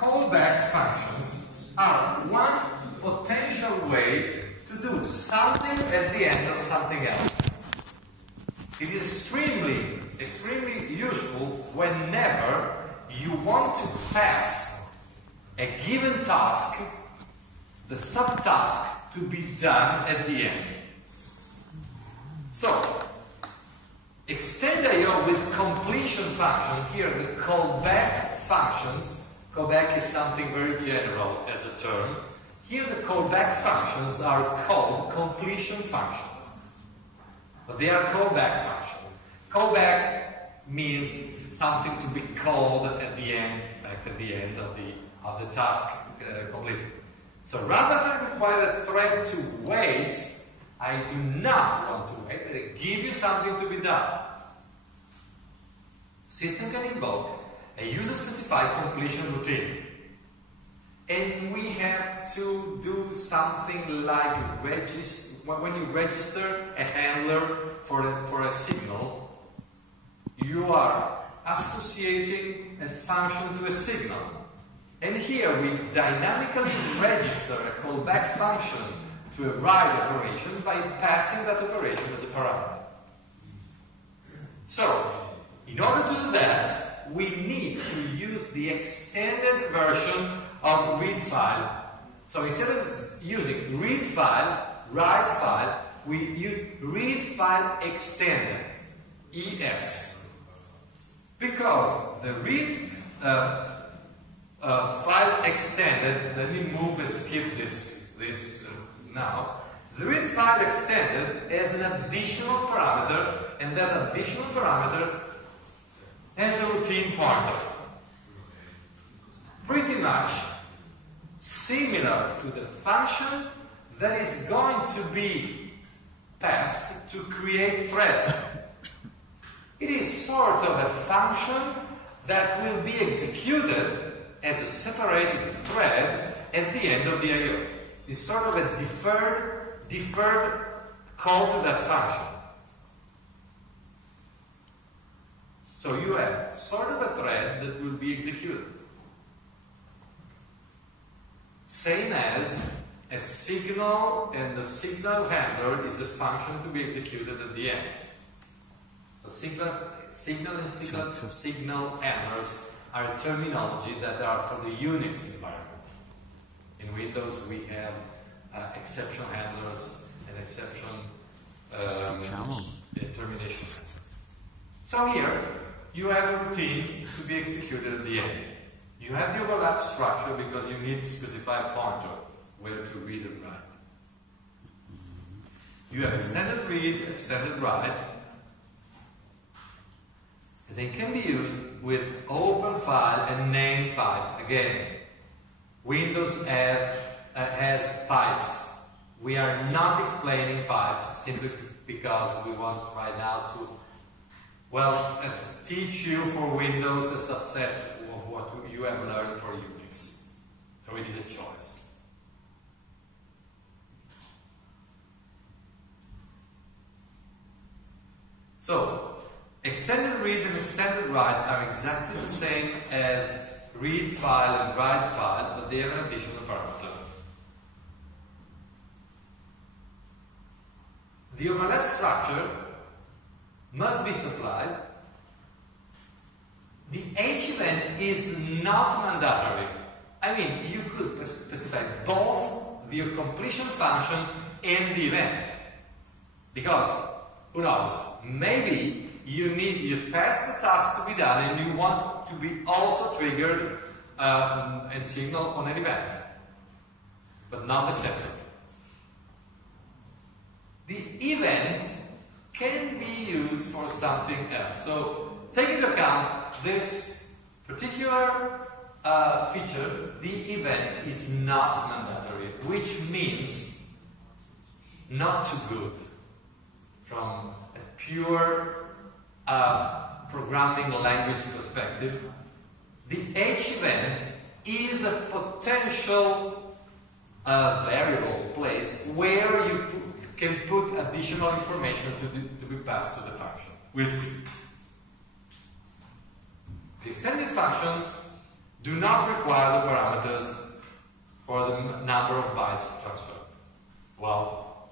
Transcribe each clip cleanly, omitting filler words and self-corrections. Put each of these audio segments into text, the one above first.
callback functions are one potential way to do something at the end of something else. It is extremely useful whenever you want to pass a given task, the subtask, to be done at the end. So, extend I/O with completion function, here the callback functions, callback is something very general as a term, here the callback functions are called completion functions. But they are callback functions. Callback means something to be called at the end, like at the end of the task completed. So rather than require the thread to wait, I do not want to wait, I give you something to be done. System can invoke a user-specified completion routine. And we have to do something like when you register a handler for a signal, you are associating a function to a signal. And here we dynamically register a callback function to a write operation by passing that operation as a parameter. So, in order to do that, we need to use the extended version of read file. So instead of using read file, write file, we use read file extended, EX. Because the read file extended, let me move and skip this now. The read file extended has an additional parameter, and that additional parameter has a routine pointer. Pretty much similar to the function that is going to be passed to create thread. It is sort of a function that will be executed as a separated thread at the end of the I/O. It's sort of a deferred call to that function. So you have sort of a thread that will be executed. Same as a signal, and the signal handler is a function to be executed at the end. The signal handlers are a terminology that are for the Unix environment. In Windows we have exception handlers and exception termination. So here you have a routine to be executed at the end. You have the overlap structure because you need to specify a pointer, whether to read and write. You have extended read, extended write. They can be used with open file and name pipe. Again, Windows has pipes. We are not explaining pipes simply because we want right now to, teach you for Windows a subset of what you have learned for Unix. So it is a choice. So, extended read and extended write are exactly the same as read file and write file, but they have an additional parameter. The overlap structure must be supplied. The H event is not mandatory. I mean, you could specify both the completion function and the event. Because, who knows, maybe you pass the task to be done and you want to be also triggered and signal on an event, but not necessary. The event can be used for something else. So take into account this particular feature. The event is not mandatory, which means not too good from a pure programming language perspective. The H event is a potential variable place where you can put additional information to be passed to the function. We'll see. The extended functions do not require the parameters for the number of bytes transferred. Well,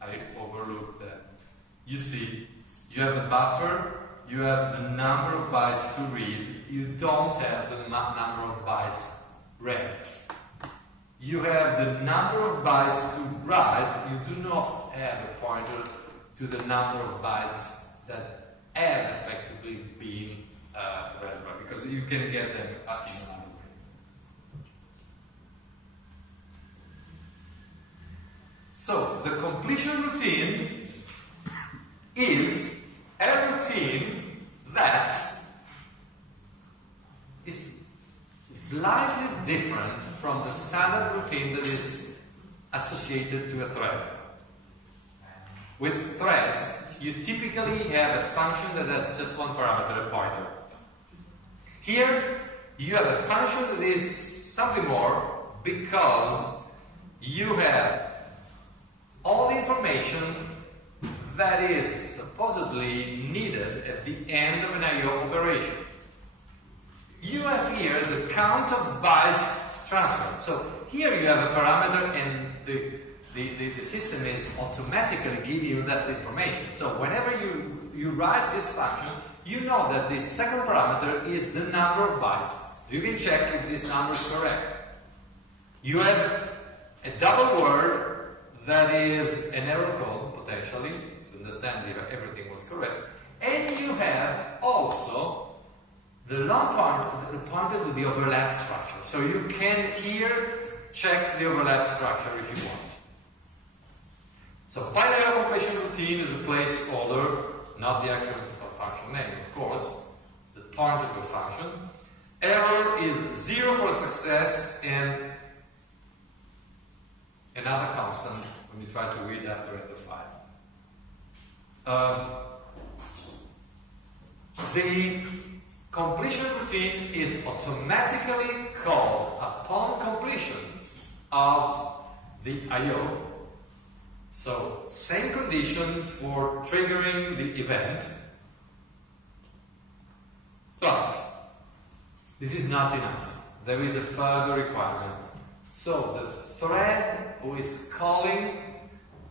I overlooked that. You see, you have the buffer, you have the number of bytes to read, you don't have the number of bytes read. You have the number of bytes to write, you do not have a pointer to the number of bytes that have effectively been read, because you can get them in another way. So, the completion routine is a routine that is slightly different from the standard routine that is associated to a thread. With threads, you typically have a function that has just one parameter, a pointer. Here, you have a function that is something more because you have all the information that is supposedly needed at the end of an I/O operation. You have here the count of bytes transferred. So here you have a parameter and the system is automatically giving you that information. So whenever you write this function, you know that the second parameter is the number of bytes. You can check if this number is correct. You have a double word that is an error code, potentially, to understand if everything was correct. And you have also the long pointer to the overlap structure. So you can here check the overlap structure if you want. So final I/O completion routine is a placeholder, not the actual function name, of course. It's the pointer to a function. Error is 0 for success and another constant when you try to read after the file. The completion routine is automatically called upon completion of the I/O. So, same condition for triggering the event, but this is not enough. There is a further requirement. So, the thread who is calling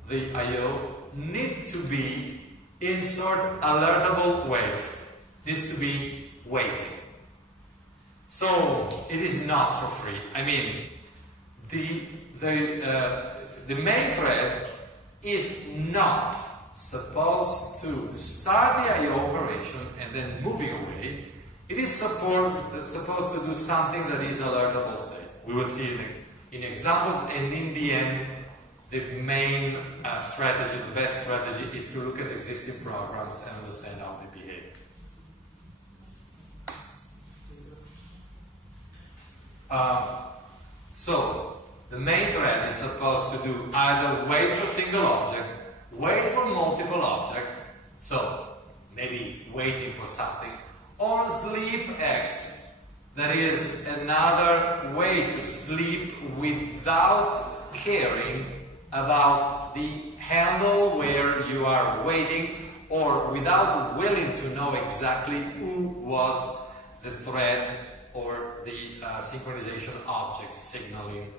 the I/O needs to be insert alertable wait. Needs to be waiting. So, it is not for free. I mean, the main thread is not supposed to start the I/O operation and then moving away. It is supposed to do something that is alertable state. We will see it in examples, and in the end, the main strategy, the best strategy, is to look at existing programs and understand how they behave. So, the main thread is supposed to do either wait for single object, wait for multiple objects, so maybe waiting for something, or sleep X. That is another way to sleep without caring about the handle where you are waiting, or without willing to know exactly who was the thread or the synchronization object signaling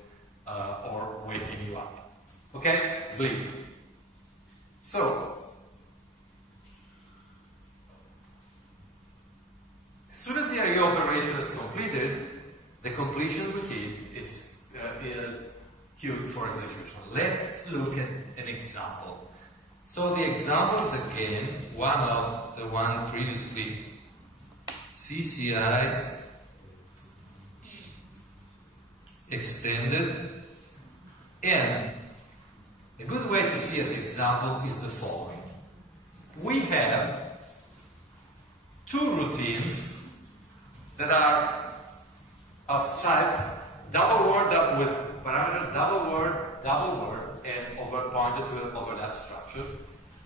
or waking you up. Okay? Sleep. So, as soon as the I/O operation is completed, the completion routine is queued for execution. Let's look at an example. So the example is again one of the one previously CCI extended, and a good way to see the example is the following. We have two routines that are of type double word with parameter double word, and pointed to an overlap structure.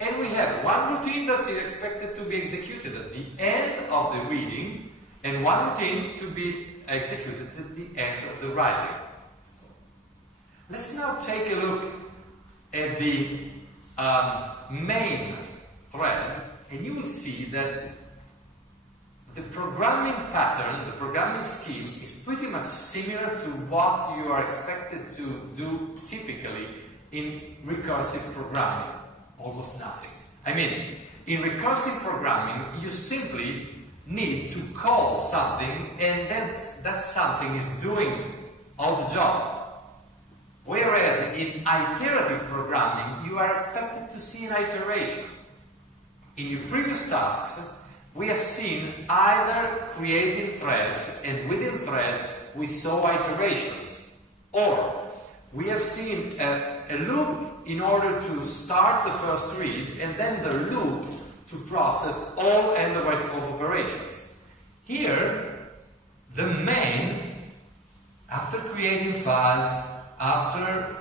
And we have one routine that is expected to be executed at the end of the reading, and one routine to be executed at the end of the writing. Let's now take a look at the main thread, and you will see that the programming pattern, the programming scheme is pretty much similar to what you are expected to do typically in recursive programming. Almost nothing. I mean, in recursive programming, you simply need to call something and that something is doing all the job. Whereas in iterative programming, you are expected to see an iteration. In your previous tasks, we have seen either creating threads, and within threads we saw iterations, or we have seen a loop in order to start the first read, and then the loop to process all end of operations. Here, the main, after creating files, after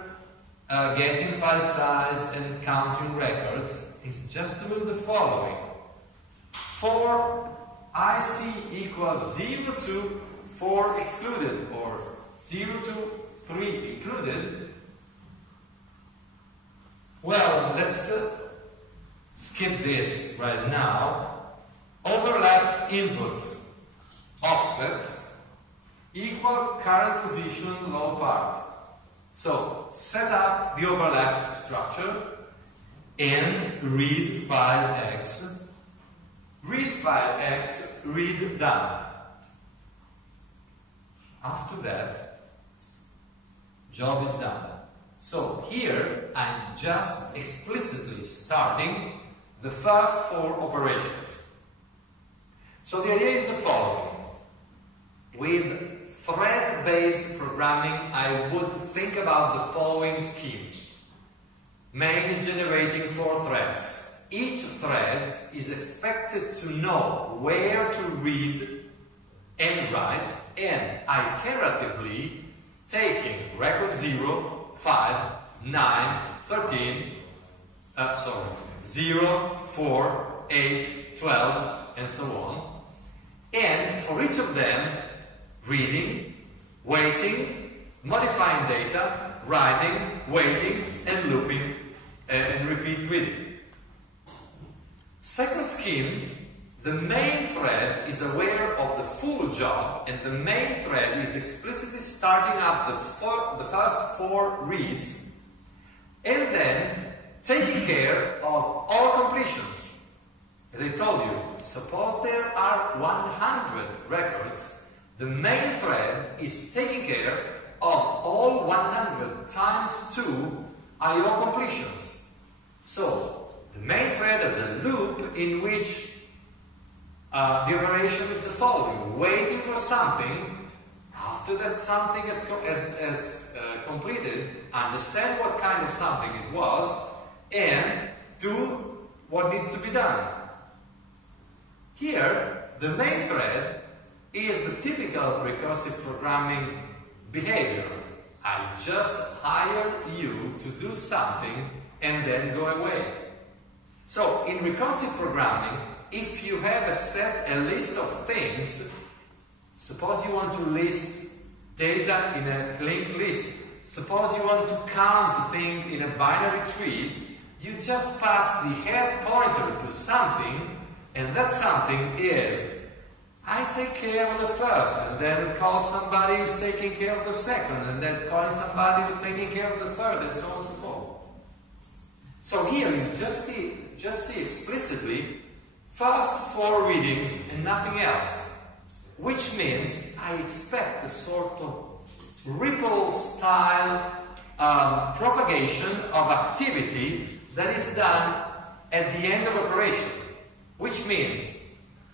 getting file size and counting records, is just doing the following. For IC equals 0 to 4 excluded, or 0 to 3 included, well, let's skip this right now. Overlap input offset equal current position low part. So set up the overlap structure and read file X. Read file X, read done. After that, job is done. So here I'm just explicitly starting the first 4 operations. So the idea is the following. With thread-based programming, I would think about the following scheme. Main is generating 4 threads. Each thread is expected to know where to read and write, and iteratively taking record 0, 5, 9, 13, 0, 4, 8, 12, and so on. And for each of them, reading, waiting, modifying data, writing, waiting, and looping, and repeat reading. Second scheme, the main thread is aware of the full job, and the main thread is explicitly starting up the first 4 reads, and then taking care of all completions. As I told you, suppose there are 100 records, the main thread is taking care of all 100 times 2 I/O completions. So, the main thread has a loop in which the operation is the following: waiting for something, after that something is completed, understand what kind of something it was, and do what needs to be done. Here, the main thread is the typical recursive programming behavior. I just hire you to do something and then go away. So, in recursive programming, if you have a list of things, suppose you want to list data in a linked list, suppose you want to count a thing in a binary tree, you just pass the head pointer to something, and that something is, I take care of the first, and then call somebody who's taking care of the second, and then calling somebody who's taking care of the third, and so on and so forth. So here you just see explicitly first 4 readings and nothing else, which means I expect a sort of ripple style propagation of activity that is done at the end of operation, which means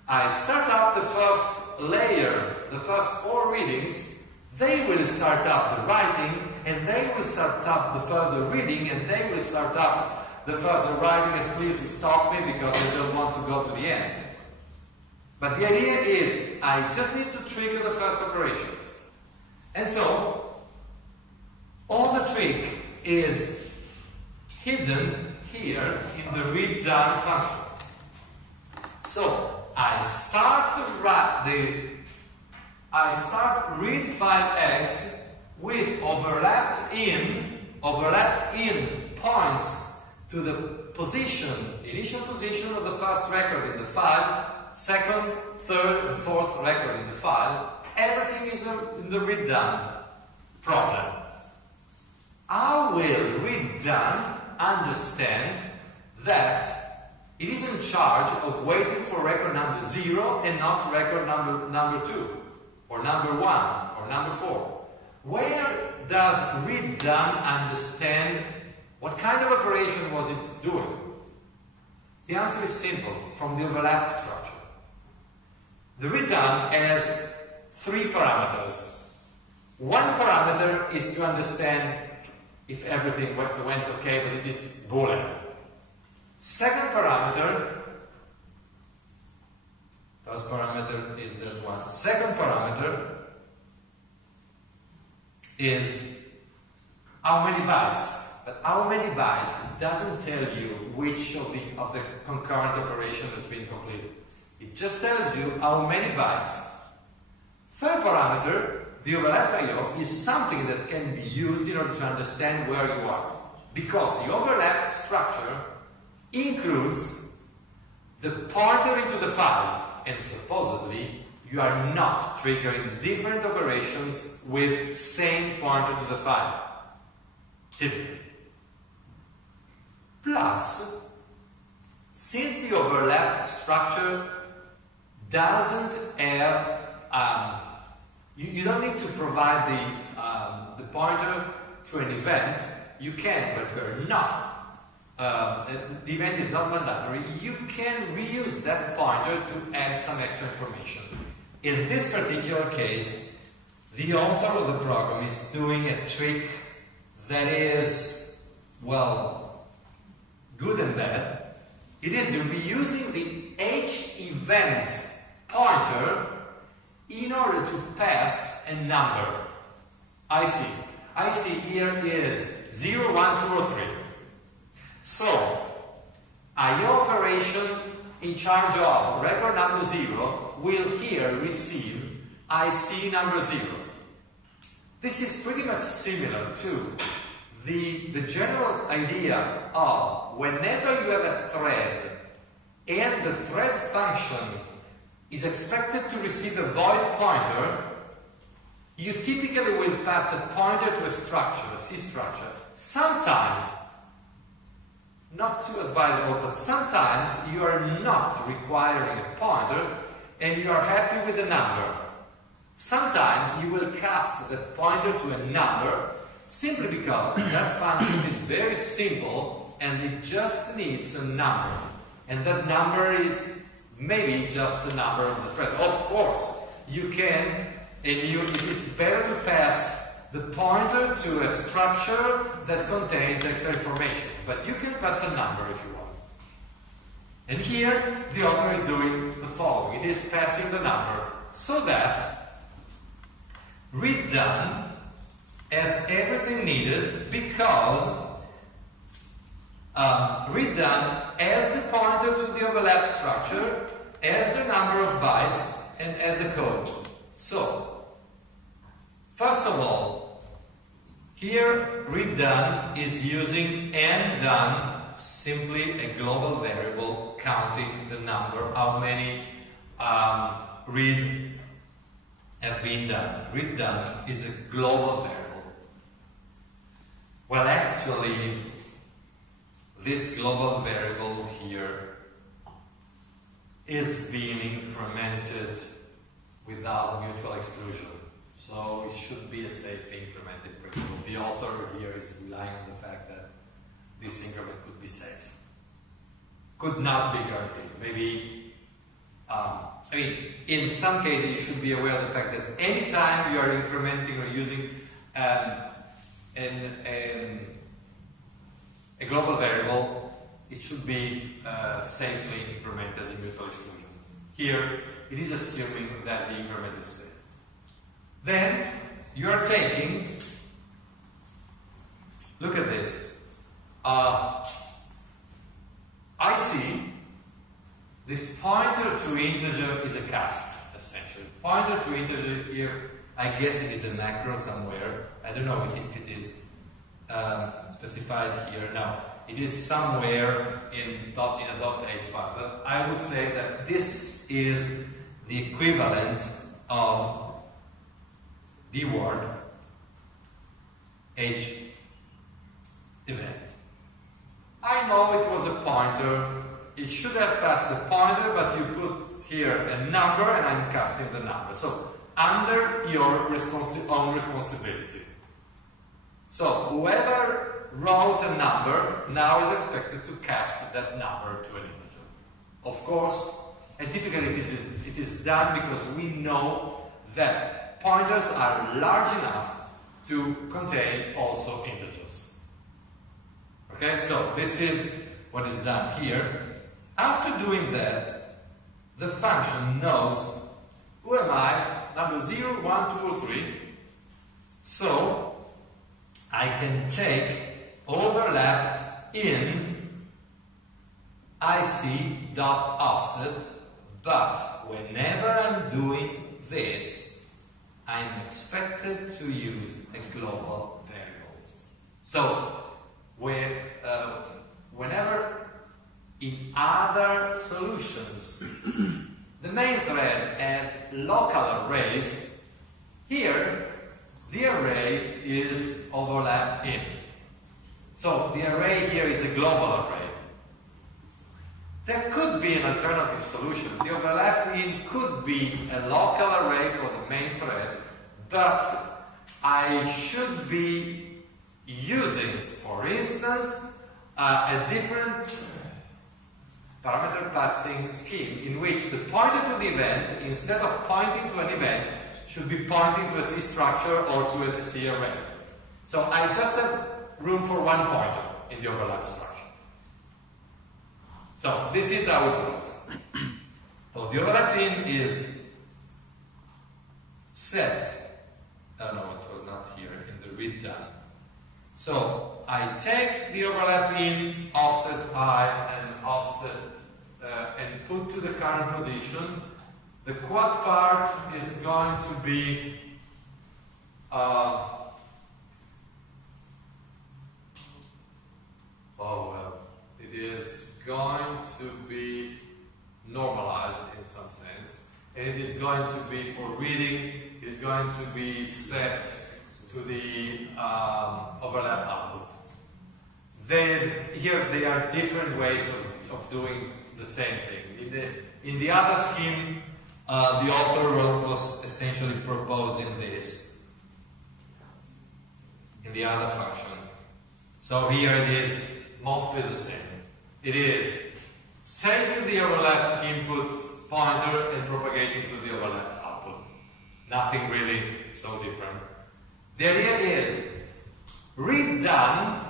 I start up the first layer, the first 4 readings, they will start up the writing, and they will start up the further reading, and they will start up the further writing, as please stop me because I don't want to go to the end. But the idea is, I just need to trigger the first operations. And so, all the trick is hidden here in the read done function. So, I start read file X with overlapped in points to the initial position of the first record in the file, second, third, and fourth record in the file, everything is in the read done problem. How will read done understand that it is in charge of waiting for record number 0 and not record number 2, or number 1, or number 4? Where does read done understand what kind of operation was it doing? The answer is simple, from the overlap structure. The read done has 3 parameters. One parameter is to understand if everything went okay, but it is Boolean. Second parameter, first parameter is that one. Second parameter is how many bytes. But how many bytes doesn't tell you which of the concurrent operation has been completed. It just tells you how many bytes. Third parameter, the overlap I/O, is something that can be used in order to understand where you are. Because the overlap structure includes the pointer into the file, and supposedly you are not triggering different operations with same pointer to the file. Typically. Plus, since the overlap structure doesn't have, you don't need to provide the pointer to an event. You can, but you're not. The event is not mandatory. You can reuse that pointer to add some extra information. In this particular case, the author of the program is doing a trick that is, well, good and bad. It is you'll be using the H-event pointer in order to pass a number. I see here is 0, 1, 2, or 3. So, I/O operation in charge of record number 0 will here receive IC number 0. This is pretty much similar to the general idea of whenever you have a thread and the thread function is expected to receive a void pointer, you typically will pass a pointer to a structure, a C structure. Sometimes, not too advisable, but sometimes you are not requiring a pointer and you are happy with a number. Sometimes you will cast the pointer to a number simply because that function is very simple and it just needs a number. And that number is maybe just the number of the thread. Of course, you can, it is better to pass the pointer to a structure that contains extra information. But you can pass a number if you want. And here, the author is doing the following. It is passing the number so that read done has everything needed because read done has the pointer to the overlap structure, has the number of bytes, and has a code. So, first of all, here read done is using n_done, simply a global variable counting the number, how many read have been done. Read done is a global variable. Well, actually, this global variable here is being incremented without mutual exclusion. So it should be a safe incremented principle. The author here is relying on the fact that this increment could be safe. Could not be guaranteed. Maybe, I mean, in some cases you should be aware of the fact that anytime you are incrementing or using a global variable, it should be safely incremented in mutual exclusion. Here, it is assuming that the increment is safe. Then, you are taking, look at this. I see this pointer to integer is a cast, essentially. Pointer to integer here, I guess it is a macro somewhere. I don't know if it is specified here. No, it is somewhere in a .h file. But I would say that this is the equivalent of the word age event. I know it was a pointer. It should have passed the pointer, but you put here a number and I'm casting the number. So, under your own responsibility. So, whoever wrote a number now is expected to cast that number to an integer. Of course, and typically it is done because we know that pointers are large enough to contain also integers. Okay, so this is what is done here. After doing that, the function knows who am I, number 0, 1, 2, or 3. So I can take overlap in IC.offset, but whenever I'm doing this, I'm expected to use a global variable. So whenever in other solutions the main thread had local arrays, here the array is overlap in. So the array here is a global array. There could be an alternative solution. The overlap in could be a local array for the main thread, but I should be using, for instance, a different parameter passing scheme in which the pointer to the event, instead of pointing to an event, should be pointing to a C structure or to a C array. So I just have room for one pointer in the overlap structure. So this is how it goes. So the overlap in is set. Oh no, it was not here in the read done. So I take the overlap in, offset I, and offset and put to the current position. The quad part is going to be it is going to be normalized in some sense, and it is going to be, for reading, it is going to be set to the overlap output. Here they are different ways of doing the same thing. In the other scheme, the author was essentially proposing this in the other function. So here it is mostly the same. It is taking the overlap input pointer and propagating to the overlap output. Nothing really so different. The idea is read done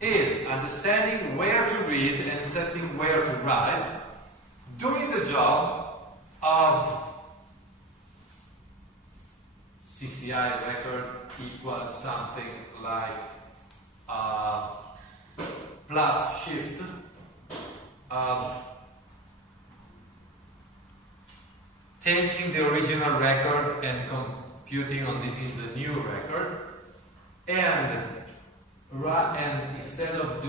is understanding where to read and setting where to write, doing the job of CCI record equals something like plus shift taking the original record and computing in the new record, and instead of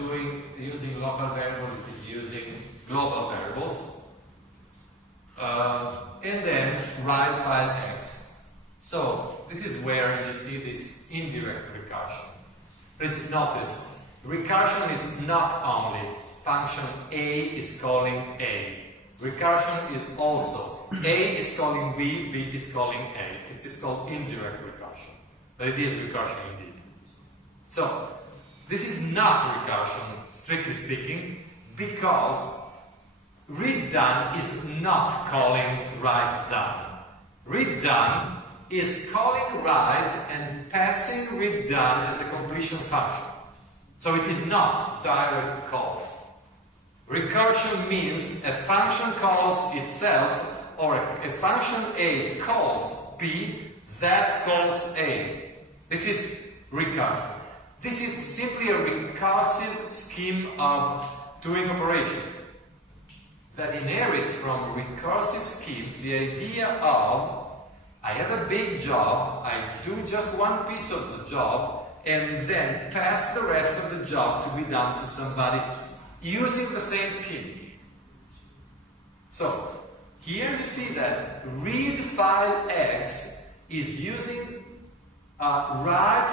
using local variables, it is using global variables, and then write file X. So this is where you see this indirect recursion. Please notice, recursion is not only function A is calling A. Recursion is also A is calling B, B is calling A. It is called indirect recursion, but it is recursion indeed. So this is not recursion, strictly speaking, because read done is not calling write done. Read done is calling write and passing read done as a completion function. So it is not direct call. Recursion means a function calls itself, or a function A calls B that calls A. This is recursion. This is simply a recursive scheme of doing operation that inherits from recursive schemes the idea of I have a big job, I do just one piece of the job, and then pass the rest of the job to be done to somebody using the same scheme. So, Here you see that read file X is using write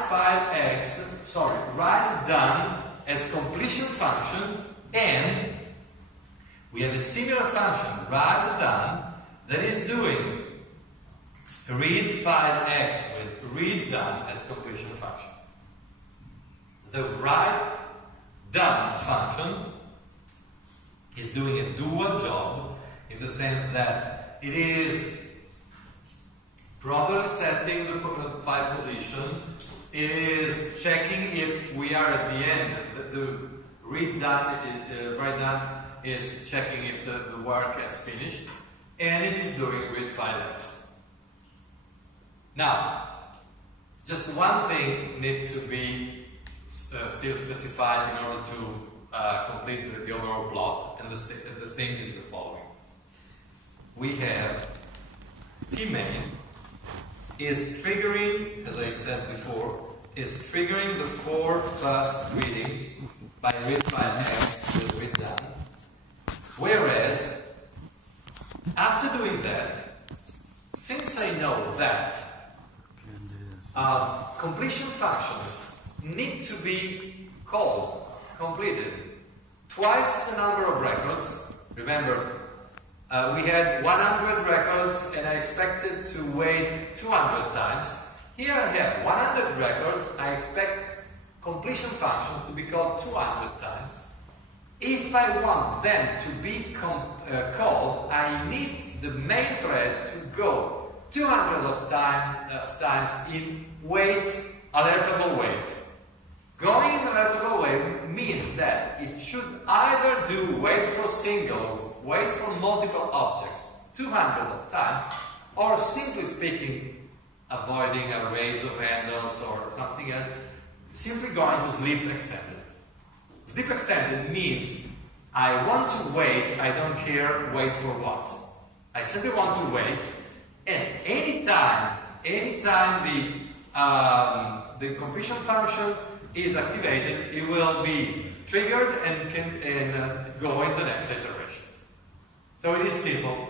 done as completion function, and we have a similar function, write done, that is doing read file X with read done as completion function. The write done function is doing a dual job in the sense that it is properly setting the file position, it is checking if we are at the end. The read done, write done is checking if the work has finished, and it is doing read file X. Now, just one thing needs to be still specified in order to complete the overall plot, and the thing is the following. We have tmain is triggering, as I said before, is triggering the 4 first readings by read file X with read done, whereas after doing that, since I know that completion functions need to be called, completed, twice the number of records. Remember, we had 100 records and I expected to wait 200 times. Here I have 100 records, I expect completion functions to be called 200 times. If I want them to be called, I need the main thread to go 200 times in alertable wait. Going in alertable wait means that it should either do wait for single, wait for multiple objects 200 times, or simply speaking, avoiding arrays of handles or something else, simply going to sleep extended. Sleep extended means I want to wait, I don't care wait for what. I simply want to wait, and anytime the completion function is activated, it will be triggered and can go in the next iteration. So it is simple.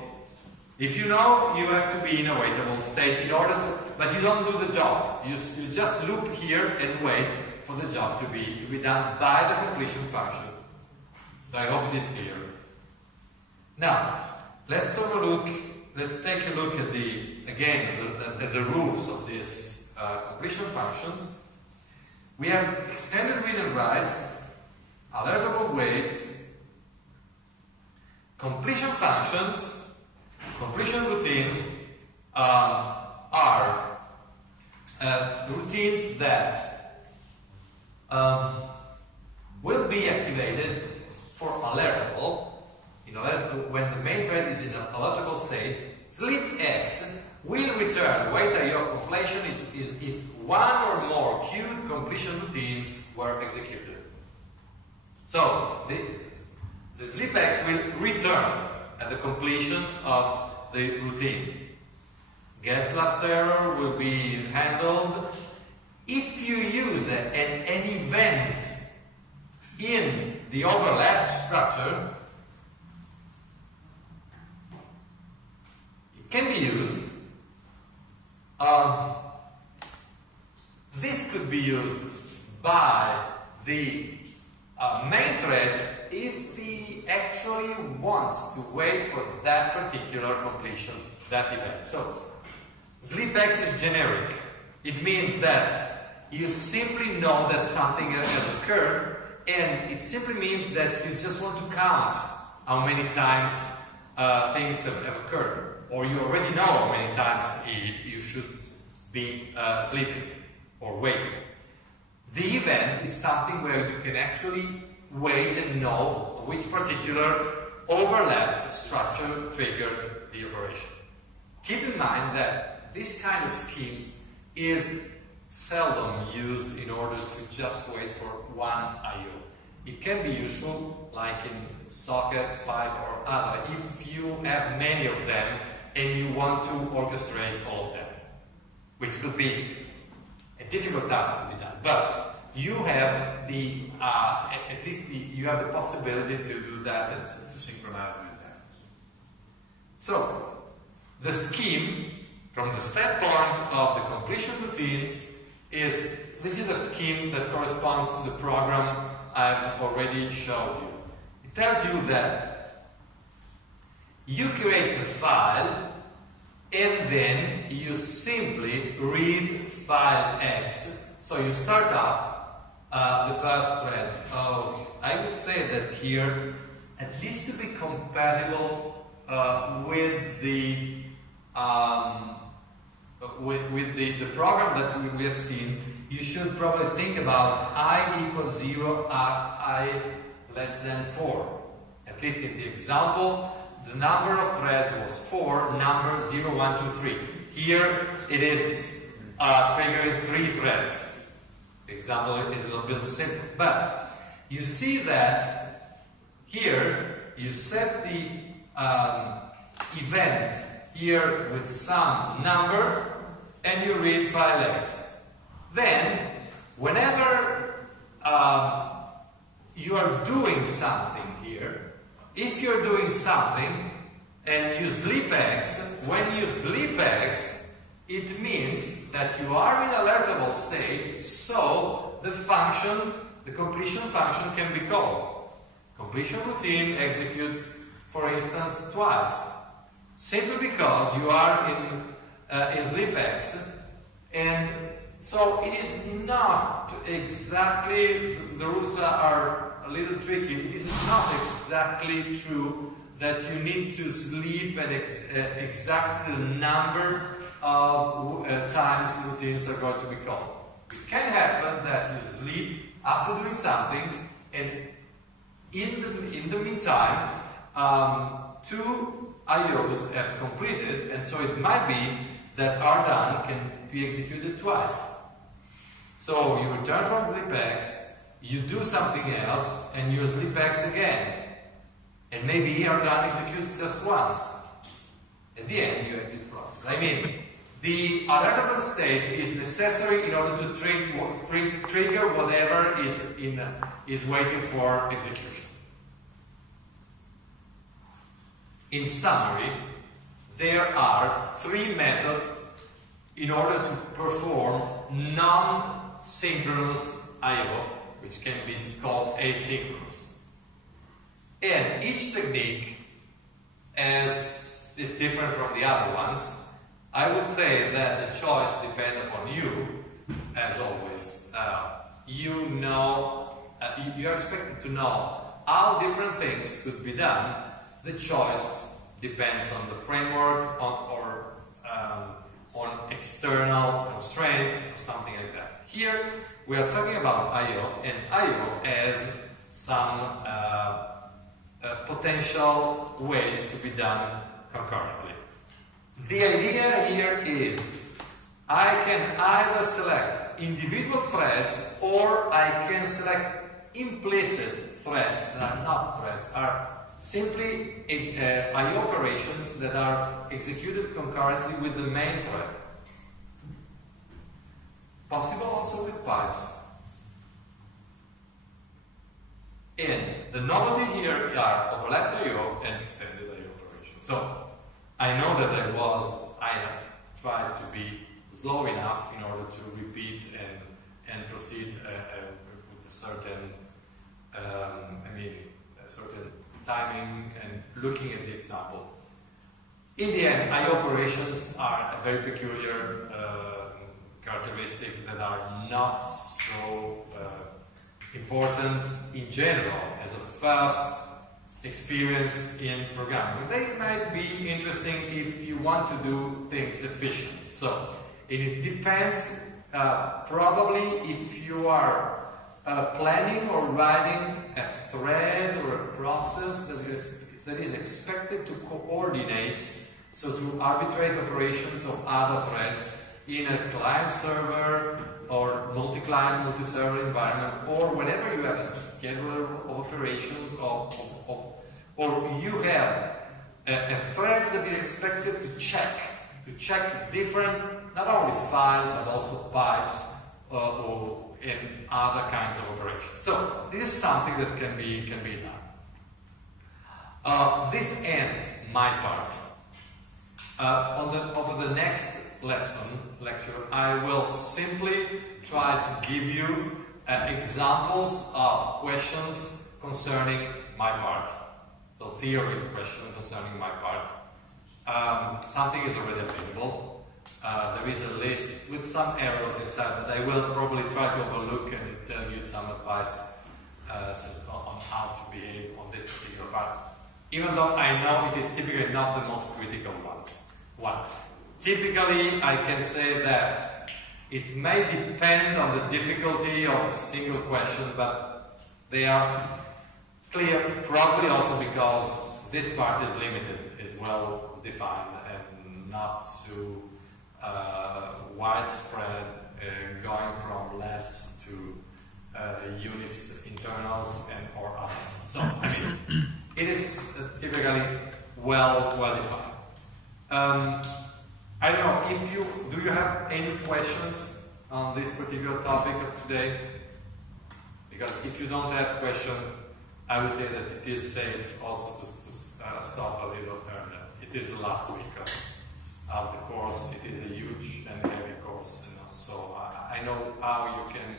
If you know, you have to be in a waitable state in order to, but you don't do the job. You just loop here and wait for the job to be done by the completion function. So I hope it is clear. Now, let's take a look at the rules of these completion functions. We have extended read and writes, alertable wait, completion functions. Completion routines are routines that will be activated for alertable. When the main thread is in an alertable state, sleep X will return wait IO completion if one or more queued completion routines were executed. So the sleep X will return at the completion of the routine. Get last error will be handled. If you use an event in the overlap structure, it can be used. This could be used by the main thread if he actually wants to wait for that particular completion, that event. So, sleepX is generic. It means that you simply know that something has occurred, and it simply means that you just want to count how many times things have occurred, or you already know how many times you should be sleeping or waking. The event is something where you can actually wait and know which particular overlapped structure triggered the operation. Keep in mind that this kind of schemes is seldom used in order to just wait for one I/O. It can be useful, like in sockets, pipe, or other, if you have many of them and you want to orchestrate all of them, which could be a difficult task to be done. But you have you have the possibility to do that and to synchronize with that. So, the scheme, from the standpoint of the completion routines, this is a scheme that corresponds to the program I've already showed you. It tells you that you create the file and then you simply read file X. So you start up the first thread. I would say that here, at least to be compatible with the program that we have seen, you should probably think about I equals 0, I less than 4. At least in the example, the number of threads was 4, number 0, 1, 2, 3. Here it is triggering 3 threads. The example is a little bit simple. But you see that here you set the event here with some number and you read file X. Then, whenever you are doing something here, if you're doing something and you sleep X, when you sleep X, it means that you are in alertable state, so the function, the completion function can be called. Completion routine executes, for instance, twice. Simply because you are in sleep X, and so it is not exactly, the rules are a little tricky, it is not exactly true that you need to sleep at exactly the number of times the routines are going to be called. It can happen that you sleep after doing something, and in the meantime, 2 IOs have completed, and so it might be that R done can be executed twice. So you return from sleep X, you do something else, and you sleep X again. And maybe R done executes just once. At the end, you exit process. I mean, the alertable state is necessary in order to trigger whatever is waiting for execution. In summary, there are 3 methods in order to perform non-synchronous I/O, which can be called asynchronous. And each technique is different from the other ones. I would say that the choice depends upon you, as always. You are expected to know how different things could be done. The choice depends on the framework or on external constraints or something like that. Here we are talking about I/O, and I/O has some potential ways to be done concurrently. The idea here is I can either select individual threads or I can select implicit threads that are not threads, are simply I/O operations that are executed concurrently with the main thread. Possible also with pipes. And the novelty here are overlapped I/O and extended I/O operations. So I know that I have tried to be slow enough in order to repeat and proceed with a certain certain timing and looking at the example. In the end, I/O operations are a very peculiar characteristic that are not so important in general as a first experience in programming. They might be interesting if you want to do things efficiently. So it depends probably if you are planning or writing a thread or a process that is expected to coordinate, so to arbitrate operations of other threads in a client server or multi-client, multi-server environment, or whenever you have a scheduler of operations or you have a thread that is expected to check different, not only files, but also pipes and other kinds of operations. So this is something that can be done. This ends my part. Over the next lecture, I will simply try to give you examples of questions concerning my part. So theory question concerning my part. Something is already available. There is a list with some errors inside that I will probably try to overlook and tell you some advice on how to behave on this particular part. Even though I know it is typically not the most critical one. Typically, I can say that it may depend on the difficulty of the single question, but they are clear, probably also because this part is limited, is well defined, and not too widespread, going from labs to Unix internals and or others. So, I mean, it is typically well defined. I don't know, do you have any questions on this particular topic of today? Because if you don't have questions, I would say that it is safe also to stop a little earlier. It is the last week of the course. It is a huge and heavy course, so I know how you can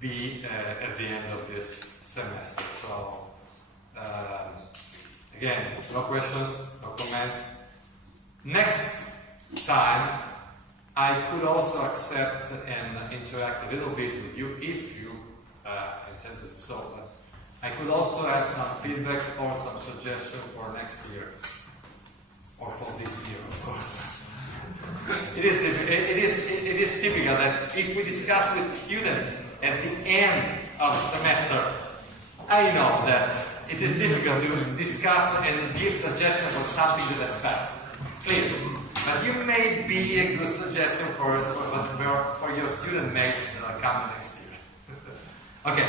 be at the end of this semester. So again, no questions, no comments. Next time, I could also accept and interact a little bit with you if you intend to do so. I could also have some feedback or some suggestion for next year, or for this year, of course. It is typical that if we discuss with students at the end of the semester, I know that it is difficult to discuss and give suggestions for something that has passed. Clear. But you may be a good suggestion for your student mates that are coming next year. Okay.